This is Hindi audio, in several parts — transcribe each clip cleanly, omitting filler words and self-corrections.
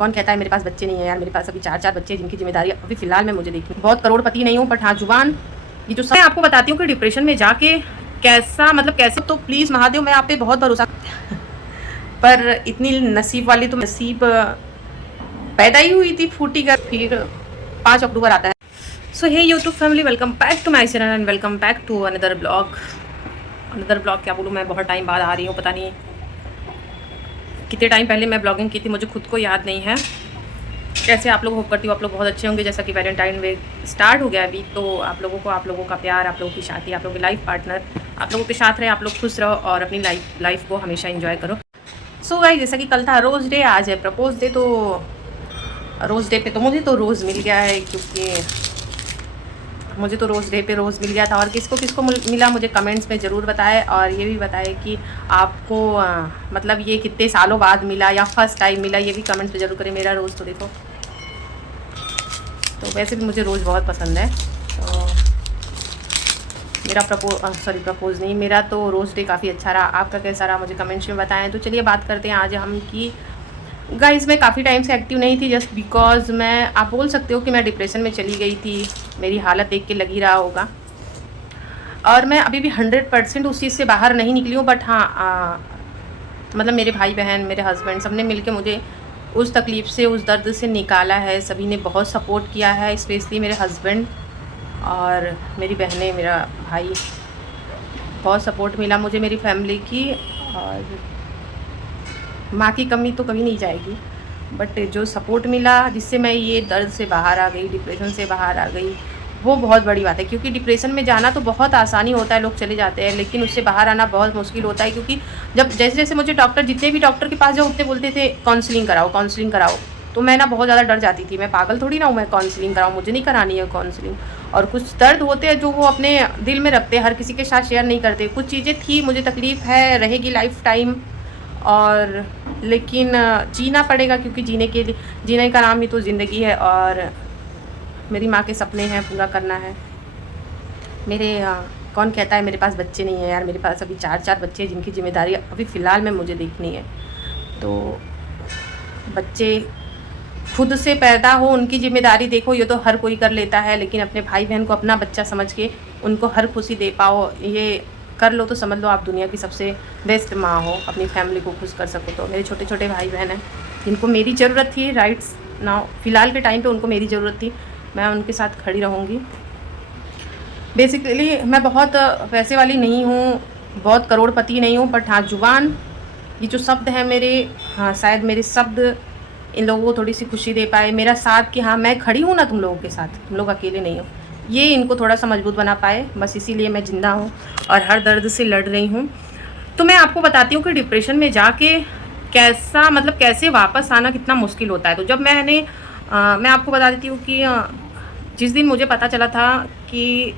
कौन कहता है मेरे पास बच्चे नहीं है यार, मेरे पास अभी 4 बच्चे जिनकी जिम्मेदारी अभी फिलहाल में मुझे देखनी। बहुत करोड़पति नहीं हूँ बट हाँ जुबान ये जो मैं आपको बताती हूँ कि डिप्रेशन में जाके कैसा मतलब कैसे, तो प्लीज़ महादेव मैं आप पे बहुत भरोसा पर इतनी नसीब वाली तो नसीब पैदा ही हुई थी फूटी कर। फिर 5 अक्टूबर आता है। So hey YouTube family, welcome back to my channel and welcome back to another blog. क्या बोलूँ, मैं बहुत टाइम बाद आ रही हूँ, पता नहीं कितने टाइम पहले मैं ब्लॉगिंग की थी, मुझे खुद को याद नहीं है। कैसे आप लोग होप करती हूँ आप लोग बहुत अच्छे होंगे। जैसा कि वैलेंटाइन वे स्टार्ट हो गया अभी, तो आप लोगों का प्यार, आप लोगों की शादी, आप लोगों के लाइफ पार्टनर आप लोगों के साथ रहे, आप लोग खुश रहो और अपनी लाइफ को हमेशा एंजॉय करो। सो गाइस, जैसा कि कल था रोज़ डे, आज है प्रपोज डे। तो रोज़ डे पे तो मुझे तो रोज़ मिल गया है, क्योंकि मुझे तो रोज़ डे पे रोज़ मिल गया था। और किसको किसको मिला मुझे कमेंट्स में ज़रूर बताएं, और ये भी बताएं कि आपको मतलब ये कितने सालों बाद मिला या फर्स्ट टाइम मिला, ये भी कमेंट्स में ज़रूर करें। मेरा रोज़ तो देखो, तो वैसे भी मुझे रोज़ बहुत पसंद है, तो मेरा प्रपोज नहीं, मेरा तो रोज़ डे काफ़ी अच्छा रहा। आपका कैसा रहा मुझे कमेंट्स में बताएं। तो चलिए बात करते हैं आज हम कि गाइस मैं काफ़ी टाइम से एक्टिव नहीं थी, जस्ट बिकॉज मैं, आप बोल सकते हो कि मैं डिप्रेशन में चली गई थी। मेरी हालत देख के लग ही रहा होगा, और मैं अभी भी 100% उस चीज़ से बाहर नहीं निकली हूँ। बट हाँ मतलब मेरे भाई बहन, मेरे हस्बैंड, सब ने मिल मुझे उस तकलीफ़ से, उस दर्द से निकाला है। सभी ने बहुत सपोर्ट किया है, स्पेशली मेरे हस्बैंड और मेरी बहनें, मेरा भाई, बहुत सपोर्ट मिला मुझे मेरी फैमिली की। और माँ की कमी तो कभी नहीं जाएगी, बट जो सपोर्ट मिला जिससे मैं ये दर्द से बाहर आ गई, डिप्रेशन से बाहर आ गई, वो बहुत बड़ी बात है। क्योंकि डिप्रेशन में जाना तो बहुत आसानी होता है, लोग चले जाते हैं, लेकिन उससे बाहर आना बहुत मुश्किल होता है। क्योंकि जब जैसे जैसे मुझे डॉक्टर, जितने भी डॉक्टर के पास जाओ उतने बोलते थे काउंसलिंग कराओ, तो मैं ना बहुत ज़्यादा डर जाती थी। मैं पागल थोड़ी ना हूँ मैं काउंसलिंग कराऊँ, मुझे नहीं करानी है काउंसलिंग। और कुछ दर्द होते हैं जो वो अपने दिल में रखते हैं, हर किसी के साथ शेयर नहीं करते। कुछ चीज़ें थी, मुझे तकलीफ़ है, रहेगी लाइफ टाइम, और लेकिन जीना पड़ेगा, क्योंकि जीने का नाम ही तो ज़िंदगी है। और मेरी माँ के सपने हैं, पूरा करना है। कौन कहता है मेरे पास बच्चे नहीं है यार, मेरे पास अभी 4 बच्चे हैं जिनकी जिम्मेदारी अभी फ़िलहाल में मुझे देखनी है। तो बच्चे खुद से पैदा हो, उनकी जिम्मेदारी देखो, ये तो हर कोई कर लेता है, लेकिन अपने भाई बहन को अपना बच्चा समझ के उनको हर खुशी दे पाओ, ये कर लो तो समझ लो आप दुनिया की सबसे बेस्ट माँ हो। अपनी फैमिली को खुश कर सको। तो मेरे छोटे छोटे भाई बहन हैं जिनको मेरी ज़रूरत थी, राइट्स नाउ फ़िलहाल के टाइम पे उनको मेरी ज़रूरत थी, मैं उनके साथ खड़ी रहूँगी। बेसिकली मैं बहुत पैसे वाली नहीं हूँ, बहुत करोड़पति नहीं हूँ, बट हाँ जुबान ये जो शब्द है मेरे, हाँ शायद मेरे शब्द इन लोगों को थोड़ी सी खुशी दे पाए। मेरा साथ कि हाँ मैं खड़ी हूँ ना तुम लोगों के साथ, तुम लोग अकेले नहीं हो, ये इनको थोड़ा सा मजबूत बना पाए। बस इसीलिए मैं ज़िंदा हूँ और हर दर्द से लड़ रही हूँ। तो मैं आपको बताती हूँ कि डिप्रेशन में जाके कैसा मतलब कैसे वापस आना कितना मुश्किल होता है। तो जब मैं आपको बता देती हूँ कि जिस दिन मुझे पता चला था कि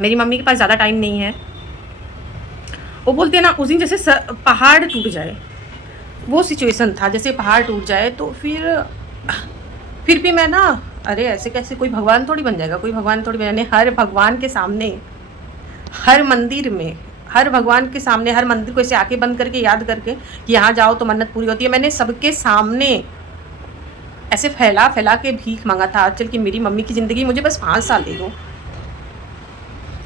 मेरी मम्मी के पास ज़्यादा टाइम नहीं है, वो बोलते हैं ना उस दिन जैसे पहाड़ टूट जाए, वो सिचुएशन था जैसे पहाड़ टूट जाए। तो फिर भी मैं ना, अरे ऐसे कैसे, कोई भगवान थोड़ी बन जाएगा, कोई भगवान थोड़ी बन, हर भगवान के सामने, हर मंदिर में, हर भगवान के सामने, हर मंदिर को ऐसे आंखें बंद करके याद करके कि यहाँ जाओ तो मन्नत पूरी होती है, मैंने सबके सामने ऐसे फैला के भीख मांगा था चल कि मेरी मम्मी की ज़िंदगी मुझे बस 5 साल दे दो।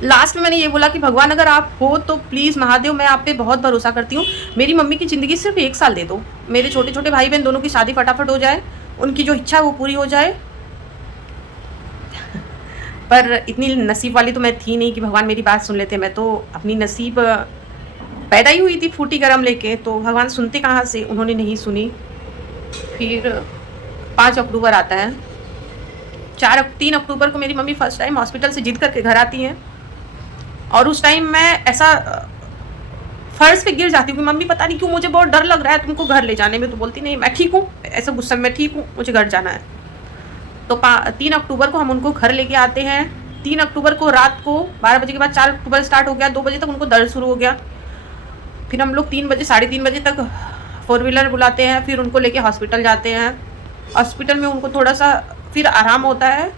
लास्ट में मैंने ये बोला कि भगवान अगर आप हो तो प्लीज़ महादेव मैं आप पे बहुत भरोसा करती हूँ, मेरी मम्मी की ज़िंदगी सिर्फ 1 साल दे दो, मेरे छोटे छोटे भाई बहन दोनों की शादी फटाफट हो जाए, उनकी जो इच्छा है वो पूरी हो जाए। पर इतनी नसीब वाली तो मैं थी नहीं कि भगवान मेरी बात सुन लेते। मैं तो अपनी नसीब पैदा ही हुई थी फूटी गरम लेके, तो भगवान सुनते कहाँ से, उन्होंने नहीं सुनी। फिर 5 अक्टूबर आता है, 3 अक्टूबर को मेरी मम्मी फर्स्ट टाइम हॉस्पिटल से जिद करके घर आती हैं। और उस टाइम मैं ऐसा फर्श पे गिर जाती हूँ कि मम्मी पता नहीं क्यों मुझे बहुत डर लग रहा है तुमको घर ले जाने में। तो बोलती नहीं मैं ठीक हूँ, ऐसा गुस्सा में ठीक हूँ, मुझे घर जाना है। तो 3 अक्टूबर को हम उनको घर लेके आते हैं। 3 अक्टूबर को रात को 12 बजे के बाद 4 अक्टूबर स्टार्ट हो गया, 2 बजे तक उनको दर्द शुरू हो गया। फिर हम लोग 3 बजे 3:30 बजे तक 4 व्हीलर बुलाते हैं, फिर उनको लेके हॉस्पिटल जाते हैं। हॉस्पिटल में उनको थोड़ा सा फिर आराम होता है,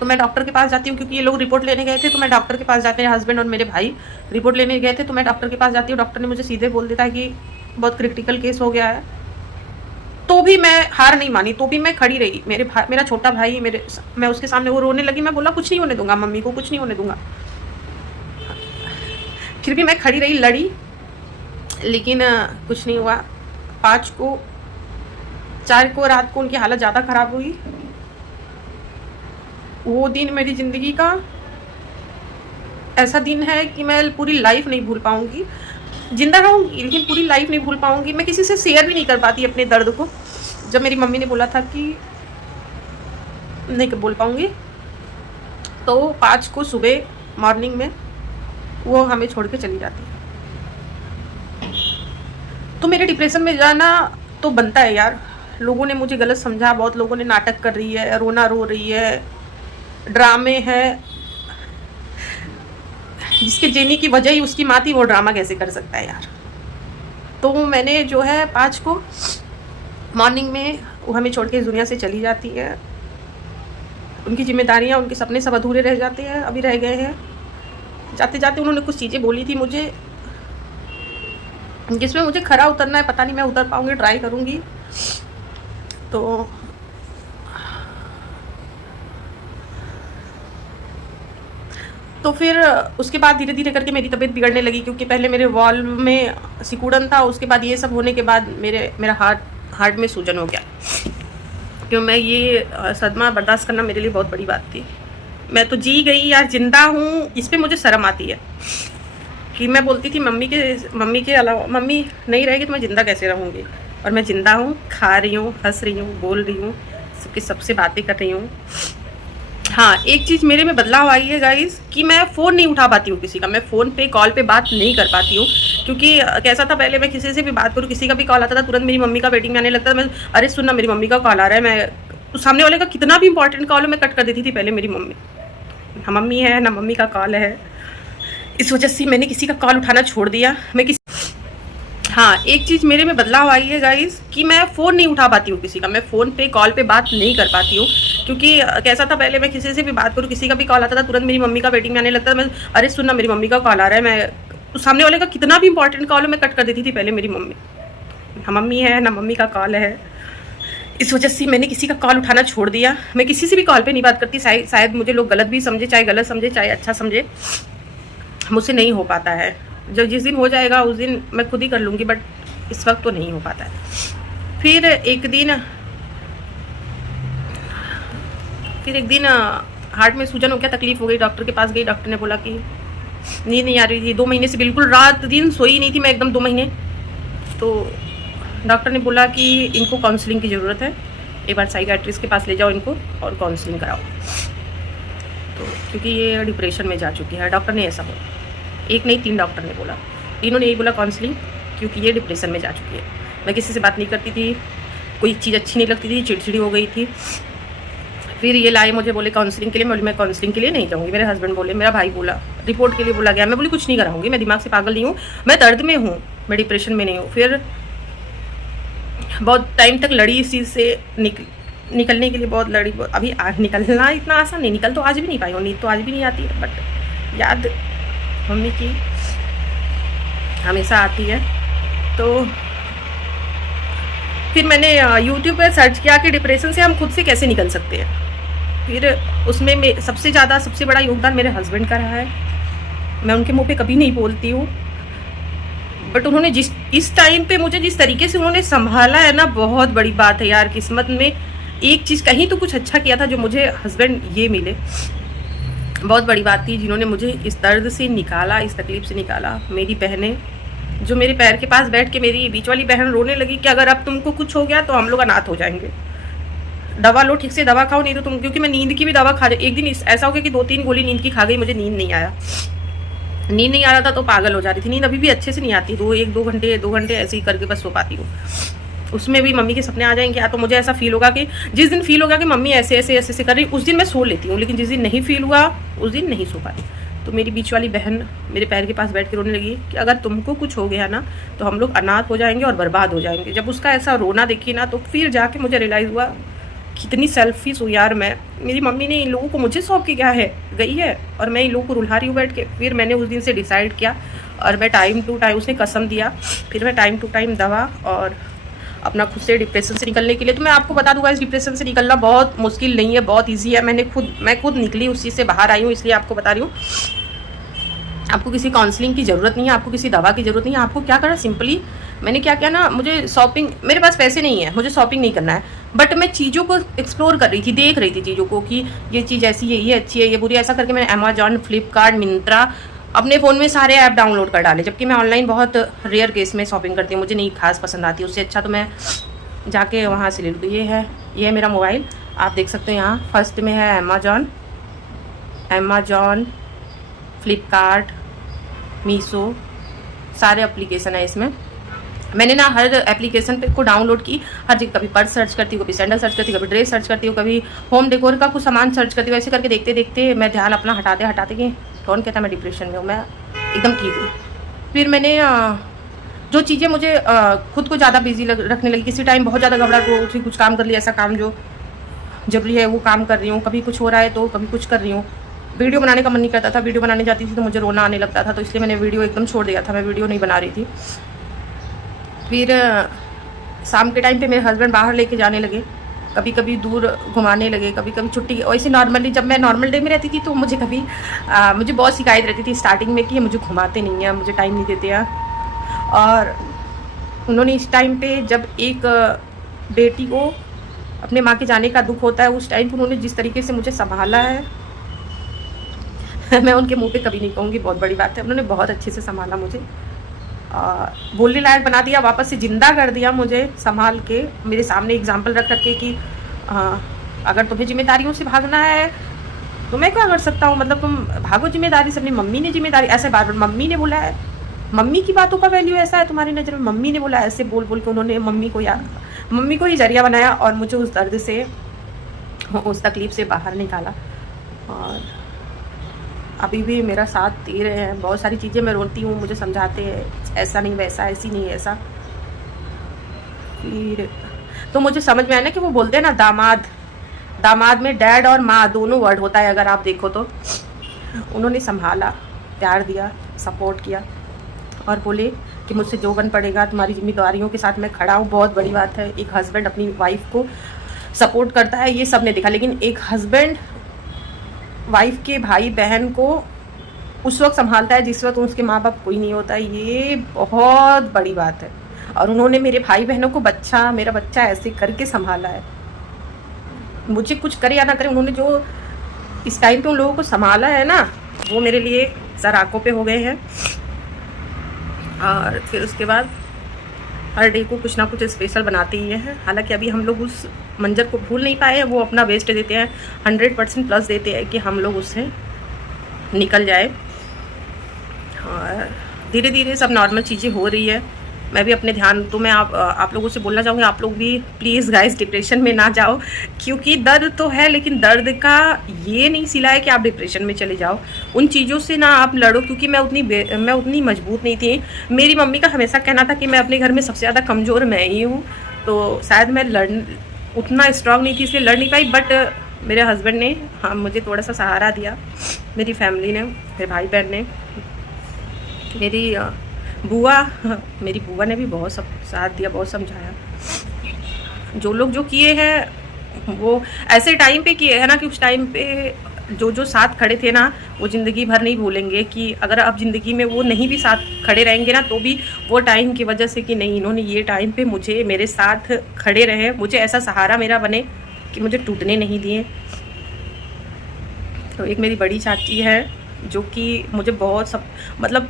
तो मैं डॉक्टर के पास जाती हूँ, क्योंकि ये लोग रिपोर्ट लेने गए थे। तो मैं डॉक्टर के पास जाते हैं, हस्बैंड और मेरे भाई रिपोर्ट लेने गए थे, तो मैं डॉक्टर के पास जाती हूँ। डॉक्टर ने मुझे सीधे बोल देता है कि बहुत क्रिटिकल केस हो गया है, तो भी मैं हार नहीं मानी, तो भी मैं खड़ी रही। मेरा छोटा भाई मैं उसके सामने, वो रोने लगी, मैं बोला कुछ नहीं होने दूंगा मम्मी को, कुछ नहीं होने दूंगा। फिर भी मैं खड़ी रही, लड़ी, लेकिन कुछ नहीं हुआ। 4 को रात को उनकी हालत ज़्यादा ख़राब हुई। वो दिन मेरी ज़िंदगी का ऐसा दिन है कि मैं पूरी लाइफ नहीं भूल पाऊँगी। जिंदा रहूँगी लेकिन पूरी लाइफ नहीं भूल पाऊँगी। मैं किसी से शेयर भी नहीं कर पाती अपने दर्द को। जब मेरी मम्मी ने बोला था कि नहीं बोल पाऊँगी, तो 5 को सुबह मॉर्निंग में वो हमें छोड़ के चली जाती है। तो मेरे डिप्रेशन में जाना तो बनता है यार। लोगों ने मुझे गलत समझा, बहुत लोगों ने नाटक कर रही है, रोना रो रही है, ड्रामे है। जिसके जेनी की वजह ही उसकी माँ थी, वो ड्रामा कैसे कर सकता है यार। तो मैंने जो है 5 को मॉर्निंग में वो हमें छोड़ के इस दुनिया से चली जाती है। उनकी जिम्मेदारियाँ, उनके सपने सब अधूरे रह जाते हैं, अभी रह गए हैं। जाते जाते उन्होंने कुछ चीज़ें बोली थी मुझे, जिसमें मुझे खरा उतरना है। पता नहीं मैं उतर पाऊँगी, ट्राई करूँगी। तो फिर उसके बाद धीरे धीरे करके मेरी तबीयत बिगड़ने लगी, क्योंकि पहले मेरे वॉल्व में सिकुड़न था। उसके बाद ये सब होने के बाद मेरा हार्ट में सूजन हो गया। क्यों, मैं ये सदमा बर्दाश्त करना मेरे लिए बहुत बड़ी बात थी। मैं तो जी गई यार, जिंदा हूँ, इस पर मुझे शर्म आती है कि मैं बोलती थी मम्मी के अलावा, मम्मी नहीं रहेगी तो मैं ज़िंदा कैसे रहूँगी। और मैं ज़िंदा हूँ, खा रही हूँ, हंस रही हूँ, बोल रही हूँ, सबसे बातें कर रही हूँ। हाँ, एक चीज़ मेरे में बदलाव आई है गाइस, कि मैं फ़ोन नहीं उठा पाती हूँ किसी का। मैं फ़ोन पे कॉल पे बात नहीं कर पाती हूँ, क्योंकि कैसा था, पहले मैं किसी से भी बात करूँ, किसी का भी कॉल आता था, तुरंत मेरी मम्मी का वेटिंग में आने लगता था। मैं, अरे सुनना मेरी मम्मी का कॉल आ रहा है, मैं सामने वाले का कितना भी इंपॉर्टेंट कॉल हो मैं कट कर देती थी पहले। मेरी मम्मी, ना मम्मी है ना मम्मी का कॉल है, इस वजह से मैंने किसी का कॉल उठाना छोड़ दिया। हाँ, एक चीज़ मेरे में बदलाव आई है गाइस, कि मैं फ़ोन नहीं उठा पाती हूँ किसी का। मैं फ़ोन पे कॉल पे बात नहीं कर पाती हूँ, क्योंकि कैसा था, पहले मैं किसी से भी बात करूँ, किसी का भी कॉल आता था, तुरंत मेरी मम्मी का वेटिंग में आने लगता था। मैं, अरे सुनना मेरी मम्मी का कॉल आ रहा है, मैं सामने वाले का कितना भी इंपॉर्टेंट कॉल हो मैं कट कर देती थी पहले। मेरी मम्मी, ना मम्मी है ना मम्मी का कॉल है, इस वजह से मैंने किसी का कॉल उठाना छोड़ दिया। मैं किसी से भी कॉल पे नहीं बात करती। शायद मुझे लोग गलत भी समझे, चाहे गलत समझे चाहे अच्छा समझे, मुझसे नहीं हो पाता है। जब जिस दिन हो जाएगा उस दिन मैं खुद ही कर लूँगी, बट इस वक्त तो नहीं हो पाता है। फिर एक दिन हार्ट में सूजन हो गया, तकलीफ हो गई, डॉक्टर के पास गई। डॉक्टर ने बोला कि नींद नहीं आ रही थी 2 महीने से, बिल्कुल रात दिन सोई नहीं थी मैं एकदम 2 महीने। तो डॉक्टर ने बोला कि इनको काउंसलिंग की ज़रूरत है, एक बार साइकियाट्रिस्ट के पास ले जाओ इनको और काउंसलिंग कराओ। तो क्योंकि ये डिप्रेशन में जा चुकी है, डॉक्टर ने ऐसा बोला। एक नहीं 3 डॉक्टर ने बोला, तीनों ने यही बोला काउंसलिंग, क्योंकि ये डिप्रेशन में जा चुकी है। मैं किसी से बात नहीं करती थी, कोई चीज़ अच्छी नहीं लगती थी, चिड़चिड़ी हो गई थी। फिर ये लाए मुझे, बोले काउंसलिंग के लिए। मैं काउंसलिंग के लिए नहीं जाऊँगी। मेरे हस्बैंड बोले, मेरा भाई बोला रिपोर्ट के लिए बोला गया। मैं बोली कुछ नहीं कराऊंगी, मैं दिमाग से पागल नहीं हूँ, मैं दर्द में हूँ, मैं डिप्रेशन में नहीं हूँ। फिर बहुत टाइम तक लड़ी इस चीज़ से निकलने के लिए, बहुत लड़ी। अभी निकलना इतना आसान नहीं, निकल तो आज भी नहीं पाई हूँ, नींद तो आज भी नहीं आती है, बट याद मम्मी की हमेशा आती है। तो फिर मैंने यूट्यूब पर सर्च किया कि डिप्रेशन से हम खुद से कैसे निकल सकते हैं। फिर उसमें सबसे बड़ा योगदान मेरे हस्बैंड का रहा है। मैं उनके मुंह पे कभी नहीं बोलती हूँ, बट उन्होंने इस टाइम पे मुझे जिस तरीके से उन्होंने संभाला है ना, बहुत बड़ी बात है यार। किस्मत में एक चीज़, कहीं तो कुछ अच्छा किया था जो मुझे हस्बैंड ये मिले, बहुत बड़ी बात थी, जिन्होंने मुझे इस दर्द से निकाला, इस तकलीफ से निकाला। मेरी बहनें जो मेरे पैर के पास बैठ के, मेरी बीच वाली बहन रोने लगी कि अगर अब तुमको कुछ हो गया तो हम लोग अनाथ हो जाएंगे, दवा लो, ठीक से दवा खाओ, नहीं तो तुम, क्योंकि मैं नींद की भी दवा खा रही। एक दिन ऐसा हो गया कि 2-3 गोली नींद की खा गई, मुझे नींद नहीं आ रहा था, तो पागल हो जा रही थी। नींद अभी भी अच्छे से नहीं आती, 2 घंटे ऐसे ही करके बस सो पाती हूँ। उसमें भी मम्मी के सपने आ जाएंगे, या तो मुझे ऐसा फील होगा कि जिस दिन फील होगा कि मम्मी ऐसे कर रही, उस दिन मैं सो लेती हूँ, लेकिन जिस दिन नहीं फील हुआ उस दिन नहीं सो पाती। तो मेरी बीच वाली बहन मेरे पैर के पास बैठ के रोने लगी कि अगर तुमको कुछ हो गया ना तो हम लोग अनाथ हो जाएंगे और बर्बाद हो जाएंगे। जब उसका ऐसा रोना देखी ना, तो फिर जाके मुझे रियलाइज़ हुआ कितनी सेल्फिश हूँ यार मैं। मेरी मम्मी ने इन लोगों को मुझे सौंप के क्या है गई है, और मैं इन लोगों को रुला रही हूँ बैठ के। फिर मैंने उस दिन से डिसाइड किया, और मैं टाइम टू टाइम, उसने कसम दिया, फिर मैं टाइम टू टाइम दवा और अपना खुद से डिप्रेशन से निकलने के लिए। तो मैं आपको बता दूंगा, इस डिप्रेशन से निकलना बहुत मुश्किल नहीं है, बहुत ईजी है। मैं खुद निकली, उस चीज़ से बाहर आई हूँ, इसलिए आपको बता रही हूँ। आपको किसी काउंसलिंग की ज़रूरत नहीं है, आपको किसी दवा की ज़रूरत नहीं है। आपको क्या करना, सिंपली मैंने क्या किया ना, मुझे शॉपिंग, मेरे पास पैसे नहीं है, मुझे शॉपिंग नहीं करना है, बट मैं चीज़ों को एक्सप्लोर कर रही थी, देख रही थी चीज़ों को कि ये चीज़ ऐसी है, ये अच्छी है, ये बुरी है। ऐसा करके मैंने अमेजॉन, फ्लिपकार्ट, मिंत्रा अपने फ़ोन में सारे ऐप डाउनलोड कर डाले। जबकि मैं ऑनलाइन बहुत रेयर केस में शॉपिंग करती हूँ, मुझे नहीं खास पसंद आती। उससे अच्छा तो मैं जाके वहाँ से ले लूँ। ये है मेरा मोबाइल, आप देख सकते हो। यहाँ फर्स्ट में है अमेजॉन, फ्लिपकार्ट, मीशो, सारे एप्लीकेशन है इसमें। मैंने ना हर एप्लीकेशन पे को डाउनलोड की, हर जगह कभी पर्स सर्च करती हूँ, कभी सैंडल सर्च करती हूँ, कभी ड्रेस सर्च करती हूँ, कभी होम डेकोर का कुछ सामान सर्च करती हूँ। ऐसे करके देखते देखते मैं ध्यान अपना हटाते कि कौन कहता मैं डिप्रेशन में हूँ, मैं एकदम ठीक हूँ। फिर मैंने जो चीज़ें मुझे खुद को ज़्यादा बिजी रखने लगी, किसी टाइम बहुत ज़्यादा घबराहट हो उठी, कुछ काम कर लिया, ऐसा काम जो जरूरी है वो काम कर रही हूँ, कभी कुछ हो रहा है तो कभी कुछ कर रही हूँ। वीडियो बनाने का मन नहीं करता था, वीडियो बनाने जाती थी तो मुझे रोना आने लगता था, तो इसलिए मैंने वीडियो एकदम छोड़ दिया था, मैं वीडियो नहीं बना रही थी। फिर शाम के टाइम पे मेरे हस्बैंड बाहर लेके जाने लगे, कभी कभी दूर घुमाने लगे, कभी कभी छुट्टी। वैसे नॉर्मली जब मैं नॉर्मल डे में रहती थी तो मुझे मुझे बहुत शिकायत रहती थी स्टार्टिंग में कि मुझे घुमाते नहीं हैं, मुझे टाइम नहीं देते हैं। और उन्होंने इस टाइम पे, जब एक बेटी को अपने माँ के जाने का दुख होता है, उस टाइम पर उन्होंने जिस तरीके से मुझे संभाला है मैं उनके मुंह पे कभी नहीं कहूँगी, बहुत बड़ी बात है। उन्होंने बहुत अच्छे से संभाला मुझे, बोलने लायक बना दिया, वापस से ज़िंदा कर दिया मुझे संभाल के, मेरे सामने एग्जाम्पल रख के कि अगर तुम्हें जिम्मेदारियों से भागना है तो मैं क्या कर सकता हूँ, मतलब तुम भागो जिम्मेदारी से। अपनी मम्मी ने जिम्मेदारी, ऐसे बार बार मम्मी ने बोला है, मम्मी की बातों का वैल्यू ऐसा है तुम्हारी नज़र में, मम्मी ने बोला, ऐसे बोल बोल के उन्होंने मम्मी को ही जरिया बनाया और मुझे उस दर्द से, उस तकलीफ़ से बाहर निकाला। और अभी भी मेरा साथ दे रहे हैं। बहुत सारी चीज़ें मैं रोती हूँ, मुझे समझाते हैं ऐसा नहीं वैसा, ऐसी नहीं ऐसा। फिर तो मुझे समझ में आया ना कि वो बोलते हैं ना, दामाद में डैड और माँ दोनों वर्ड होता है, अगर आप देखो तो। उन्होंने संभाला, प्यार दिया, सपोर्ट किया और बोले कि मुझसे जो बन पड़ेगा, तुम्हारी जिम्मेदारियों के साथ मैं खड़ा हूँ। बहुत बड़ी बात है, एक हस्बैंड अपनी वाइफ को सपोर्ट करता है, ये सब ने देखा, लेकिन एक हस्बैंड वाइफ के भाई बहन को उस वक्त संभालता है जिस वक्त उसके माँ बाप कोई नहीं होता, ये बहुत बड़ी बात है। और उन्होंने मेरे भाई बहनों को मेरा बच्चा ऐसे करके संभाला है। मुझे कुछ करे या ना करे, उन्होंने जो इस टाइम पे उन लोगों को संभाला है ना, वो मेरे लिए सर आंखों पे हो गए हैं। और फिर उसके बाद हर डे को कुछ ना कुछ स्पेशल बनाते ही हैं। हालांकि अभी हम लोग उस मंजर को भूल नहीं पाए हैं, वो अपना बेस्ट देते हैं, 100% प्लस देते हैं कि हम लोग उससे निकल जाए। और धीरे धीरे सब नॉर्मल चीज़ें हो रही है। मैं भी अपने ध्यान, तो मैं आप लोगों से बोलना चाहूँगी, आप लोग भी प्लीज़ गाइस डिप्रेशन में ना जाओ, क्योंकि दर्द तो है, लेकिन दर्द का ये नहीं सिला है कि आप डिप्रेशन में चले जाओ। उन चीज़ों से ना आप लड़ो, क्योंकि मैं उतनी मजबूत नहीं थी। मेरी मम्मी का हमेशा कहना था कि मैं अपने घर में सबसे ज़्यादा कमज़ोर मैं ही हूँ, तो शायद मैं उतना स्ट्रांग नहीं थी, इसलिए लड़ नहीं पाई। बट मेरे हस्बैंड ने मुझे थोड़ा सा सहारा दिया, मेरी फैमिली ने, मेरे भाई बहन ने, मेरी बुआ ने भी बहुत सब साथ दिया, बहुत समझाया। जो लोग जो किए हैं वो ऐसे टाइम पे किए हैं ना, कि उस टाइम पे जो साथ खड़े थे ना, वो ज़िंदगी भर नहीं भूलेंगे। कि अगर अब ज़िंदगी में वो नहीं भी साथ खड़े रहेंगे ना, तो भी वो टाइम की वजह से कि नहीं, इन्होंने ये टाइम पे मेरे साथ खड़े रहे, मुझे ऐसा सहारा मेरा बने कि मुझे टूटने नहीं दिए। तो एक मेरी बड़ी चाची है जो कि मुझे बहुत सब, मतलब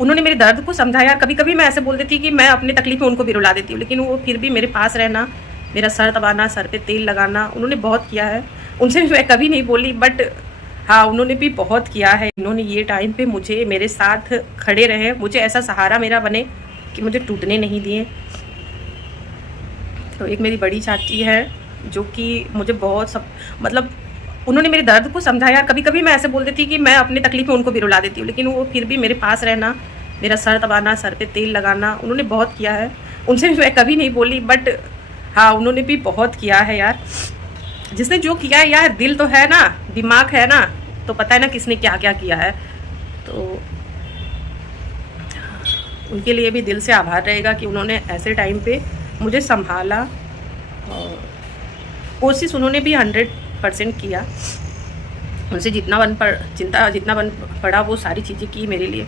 उन्होंने मेरे दर्द को समझाया। कभी कभी मैं ऐसे बोल देती कि मैं अपनी तकलीफ में उनको भी रुला देती हूँ, लेकिन वो फिर भी मेरे पास रहना, मेरा सर दबाना, सर पे तेल लगाना, उन्होंने बहुत किया है। उनसे भी मैं कभी नहीं बोली, बट हाँ, उन्होंने भी बहुत किया है। इन्होंने ये टाइम पे मेरे साथ खड़े रहे, मुझे ऐसा सहारा मेरा बने कि मुझे टूटने नहीं दिए। तो एक मेरी बड़ी चाची है जो कि मुझे बहुत सब, मतलब उन्होंने मेरे दर्द को समझाया। कभी कभी मैं ऐसे बोल देती कि मैं अपनी तकलीफ में उनको भी रुला देती हूँ, लेकिन वो फिर भी मेरे पास रहना, मेरा सर दबाना, सर पे तेल लगाना, उन्होंने बहुत किया है। उनसे भी मैं कभी नहीं बोली, बट हाँ, उन्होंने भी बहुत किया है यार। जिसने जो किया है यार, दिल तो है ना, दिमाग है ना, तो पता है ना किसने क्या क्या किया है। तो उनके लिए भी दिल से आभार रहेगा कि उन्होंने ऐसे टाइम पे मुझे संभाला, और कोशिश उन्होंने भी 100% किया। उनसे जितना बन पड़ा वो सारी चीज़ें की मेरे लिए,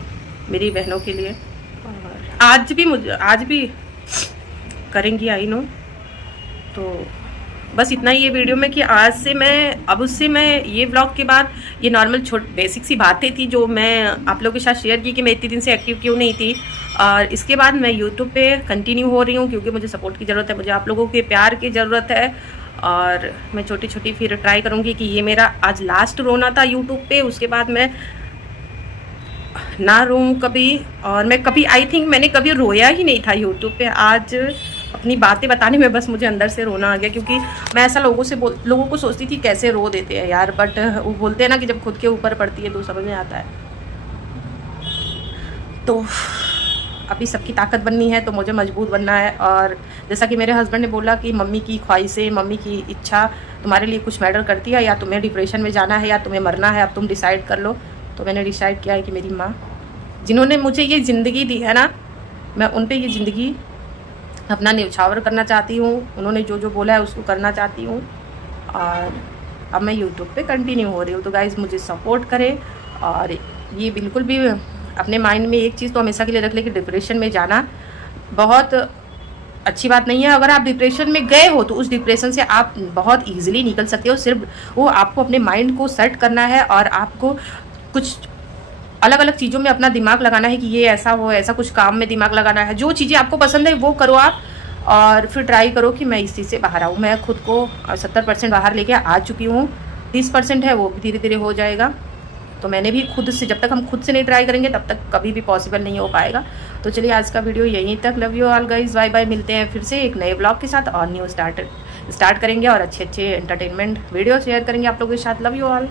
मेरी बहनों के लिए, और आज भी करेंगी, आई नो। तो बस इतना ही ये वीडियो में कि आज से मैं ये ब्लॉग के बाद ये नॉर्मल बेसिक सी बातें थी जो मैं आप लोगों के साथ शेयर की कि मैं इतने दिन से एक्टिव क्यों नहीं थी, और इसके बाद मैं यूट्यूब पे कंटिन्यू हो रही हूँ क्योंकि मुझे सपोर्ट की ज़रूरत है, मुझे आप लोगों के प्यार की ज़रूरत है। और मैं छोटी छोटी फिर ट्राई करूँगी कि ये मेरा आज लास्ट रोना था यूट्यूब पे, उसके बाद मैं ना रोऊँ कभी। और मैं कभी आई थिंक मैंने कभी रोया ही नहीं था यूट्यूब पे। आज अपनी बातें बताने में बस मुझे अंदर से रोना आ गया, क्योंकि मैं ऐसा लोगों को सोचती थी कैसे रो देते हैं यार, बट वो बोलते हैं ना कि जब खुद के ऊपर पड़ती है तो समझ में आता है। तो अभी सबकी ताकत बननी है तो मुझे मजबूत बनना है। और जैसा कि मेरे हस्बैंड ने बोला कि मम्मी की ख्वाहिशें, मम्मी की इच्छा तुम्हारे लिए कुछ मैटर करती है, या तुम्हें डिप्रेशन में जाना है या तुम्हें मरना है, अब तुम डिसाइड कर लो। तो मैंने डिसाइड किया है कि मेरी माँ जिन्होंने मुझे ये ज़िंदगी दी है ना, मैं उन पर ये ज़िंदगी अपना न्यौछावर करना चाहती हूँ। उन्होंने जो जो बोला है उसको करना चाहती हूँ, और अब मैं यूट्यूब पे कंटिन्यू हो रही हूँ। तो गाइज़ मुझे सपोर्ट करें, और ये बिल्कुल भी अपने माइंड में एक चीज़ तो हमेशा के लिए रख ले कि डिप्रेशन में जाना बहुत अच्छी बात नहीं है। अगर आप डिप्रेशन में गए हो तो उस डिप्रेशन से आप बहुत ईजिली निकल सकते हो। सिर्फ वो आपको अपने माइंड को सेट करना है, और आपको कुछ अलग अलग चीज़ों में अपना दिमाग लगाना है कि ये ऐसा हो, ऐसा कुछ काम में दिमाग लगाना है। जो चीज़ें आपको पसंद है वो करो आप, और फिर ट्राई करो कि मैं इस चीज़ से बाहर आऊँ। मैं खुद को 70% बाहर लेके आ चुकी हूँ, 30% है वो भी धीरे धीरे हो जाएगा। तो मैंने भी खुद से, जब तक हम खुद से नहीं ट्राई करेंगे तब तक कभी भी पॉसिबल नहीं हो पाएगा। तो चलिए आज का वीडियो यहीं तक। Love you all guys, bye bye. मिलते हैं फिर से एक नए ब्लॉग के साथ, और न्यू स्टार्ट करेंगे और अच्छे एंटरटेनमेंट वीडियो शेयर करेंगे आप लोगों के साथ। Love you all.